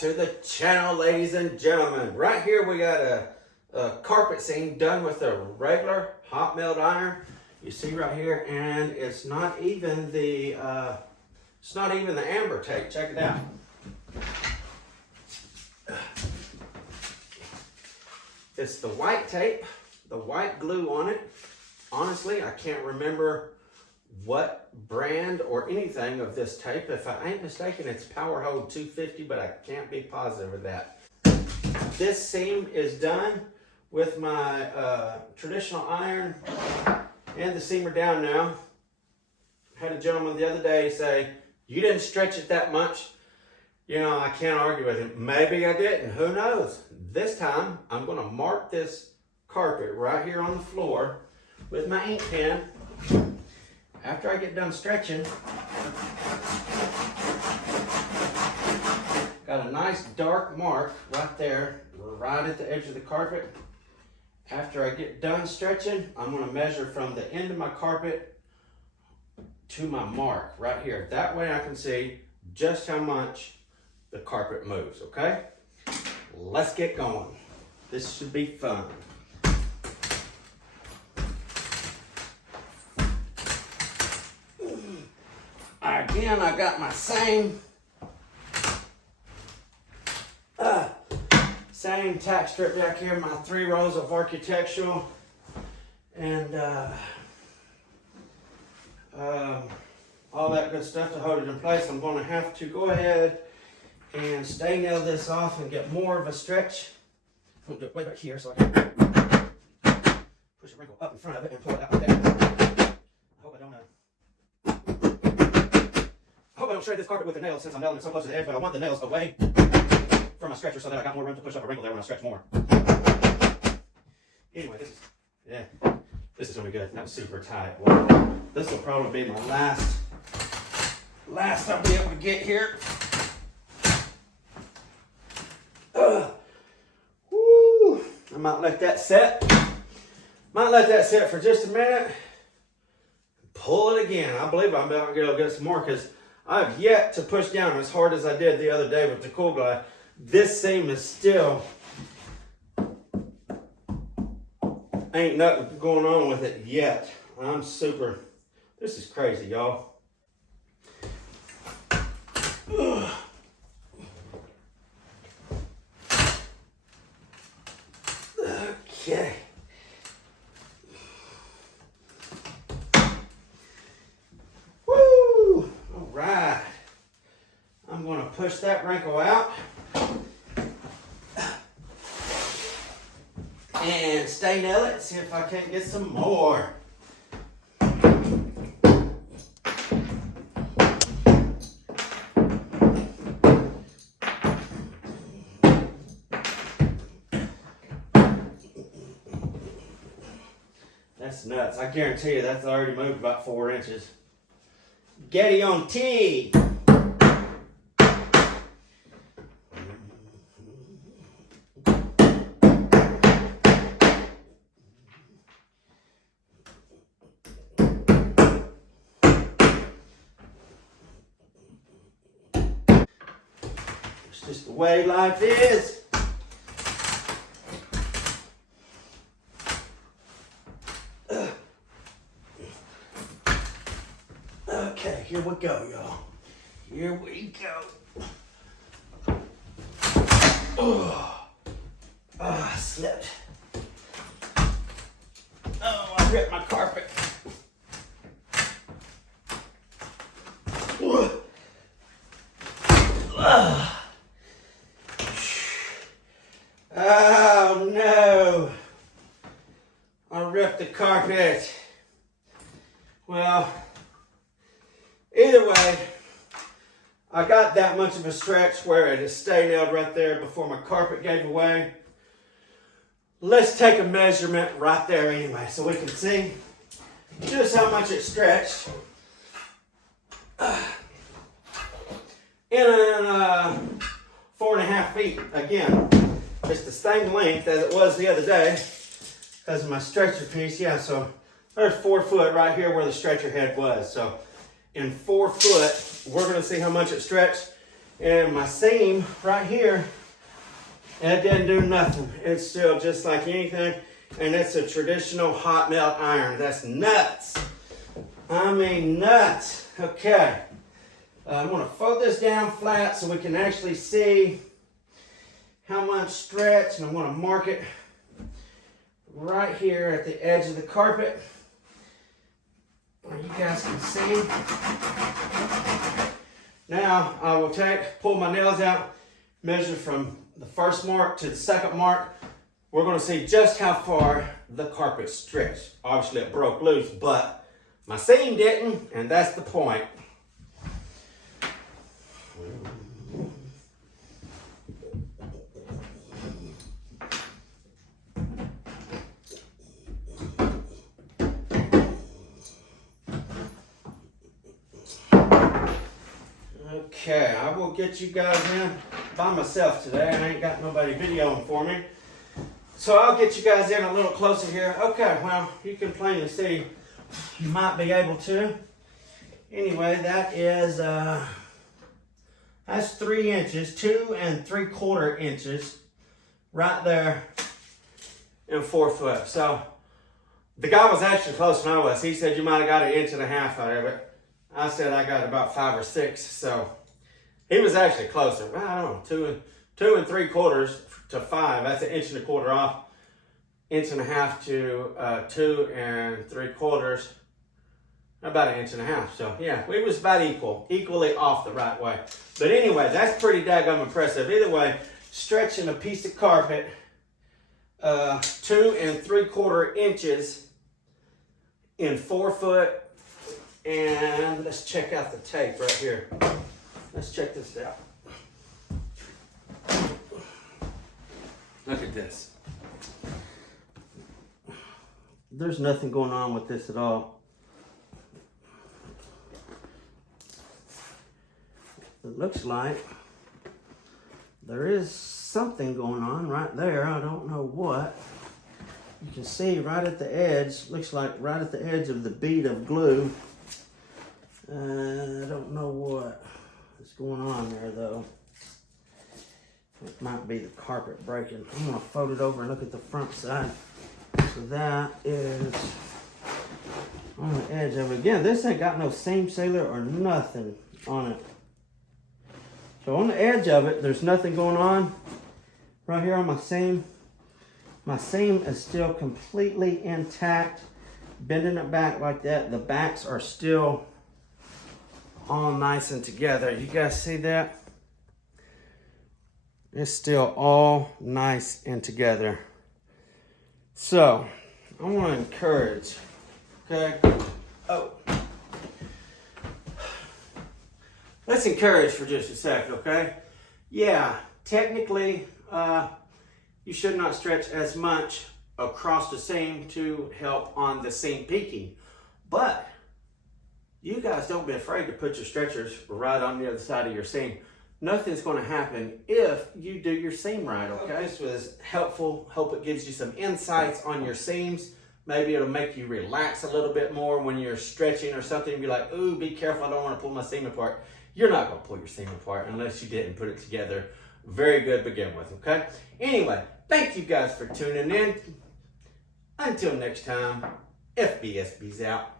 to the channel, ladies and gentlemen. Right here we got a carpet seam done with a regular hot melt iron. You see right here, and it's not even the amber tape. Check it out. It's the white tape, the white glue on it. Honestly, I can't remember what brand or anything of this tape. If I ain't mistaken, it's Powerhold 250, but I can't be positive of that. This seam is done with my traditional iron and the seamer down now. I had a gentleman the other day say, "You didn't stretch it that much." You know, I can't argue with him. Maybe I didn't, who knows? This time, I'm gonna mark this carpet right here on the floor with my ink pen. After I get done stretching, got a nice dark mark right there, right at the edge of the carpet. After I get done stretching, I'm gonna measure from the end of my carpet to my mark right here. That way I can see just how much the carpet moves, okay? Let's get going. This should be fun. Again, I got my same tack strip back here, my 3 rows of architectural, and all that good stuff to hold it in place. I'm going to have to go ahead and stay nail this off and get more of a stretch. I'm going to do it way back here so I can push the wrinkle up in front of it and pull it out like that. I hope I don't shred this carpet with the nails since I'm nailing it so close to the edge, but I want the nails away from my stretcher so that I got more room to push up a wrinkle there when I stretch more. Anyway, this is gonna be good. That was super tight. Well, this will probably be my last I'll be able to get here. Woo! I might let that set. Might let that set for just a minute. Pull it again. I believe I'm about to get some more because I've yet to push down as hard as I did the other day with the Cool Glide. This seam is still, ain't nothing going on with it yet. This is crazy, y'all. Okay. Woo! All right. I'm going to push that wrinkle out and stay nail it, see if I can't get some more. That's nuts. I guarantee you that's already moved about 4 inches. Getty on T. It's just the way life is. Okay, here we go, y'all. Here we go. Oh, I slipped. Oh, I ripped my carpet. Oh no, I ripped the carpet. Well, either way, I got that much of a stretch where it is stay nailed right there before my carpet gave away. Let's take a measurement right there anyway so we can see just how much it stretched. In 4.5 feet, again, it's the same length as it was the other day because of my stretcher piece. Yeah, so there's 4 foot right here where the stretcher head was. So in 4 foot, we're going to see how much it stretched. And my seam right here, it didn't do nothing. It's still just like anything. And it's a traditional hot melt iron. That's nuts. I mean nuts. Okay. I'm going to fold this down flat so we can actually see how much stretch. And I'm going to mark it right here at the edge of the carpet, where you guys can see. Now I will pull my nails out, measure from the first mark to the second mark. We're going to see just how far the carpet stretched. Obviously it broke loose, but my seam didn't, and that's the point. Okay, I will get you guys in by myself today. I ain't got nobody videoing for me. So I'll get you guys in a little closer here. Okay, well, you can plainly see, you might be able to. Anyway, that is, that's 3 inches, 2 3/4 inches right there in 4 foot. So the guy was actually closer than I was. He said you might have got 1.5 inches out of it. I said I got about 5 or 6, so he was actually closer. Well, I don't know, 2 3/4 to 5. That's 1.25 inches off. 1.5 inches to 2 3/4. About 1.5 inches. So yeah, we was about equally off the right way. But anyway, that's pretty daggone impressive. Either way, stretching a piece of carpet 2 3/4 inches in 4 foot. And let's check out the tape right here. Let's check this out. Look at this. There's nothing going on with this at all. It looks like there is something going on right there. I don't know what. You can see right at the edge, looks like right at the edge of the bead of glue. I don't know what is going on there though. It might be the carpet breaking. I'm gonna fold it over and look at the front side. So that is on the edge of it. Again, this ain't got no seam sealer or nothing on it. So on the edge of it, there's nothing going on. Right here on my seam is still completely intact. Bending it back like that, the backs are still all nice and together. You guys see that? It's still all nice and together. So, I want to encourage, okay? Oh. Let's encourage for just a sec, okay? Yeah, technically, you should not stretch as much across the seam to help on the seam peaking. But you guys don't be afraid to put your stretchers right on the other side of your seam. Nothing's going to happen if you do your seam right, okay? This was helpful. Hope it gives you some insights on your seams. Maybe it'll make you relax a little bit more when you're stretching or something. Be like, ooh, be careful, I don't want to pull my seam apart. You're not going to pull your seam apart unless you didn't put it together very good to begin with, okay? Anyway, thank you guys for tuning in. Until next time, FBSB's out.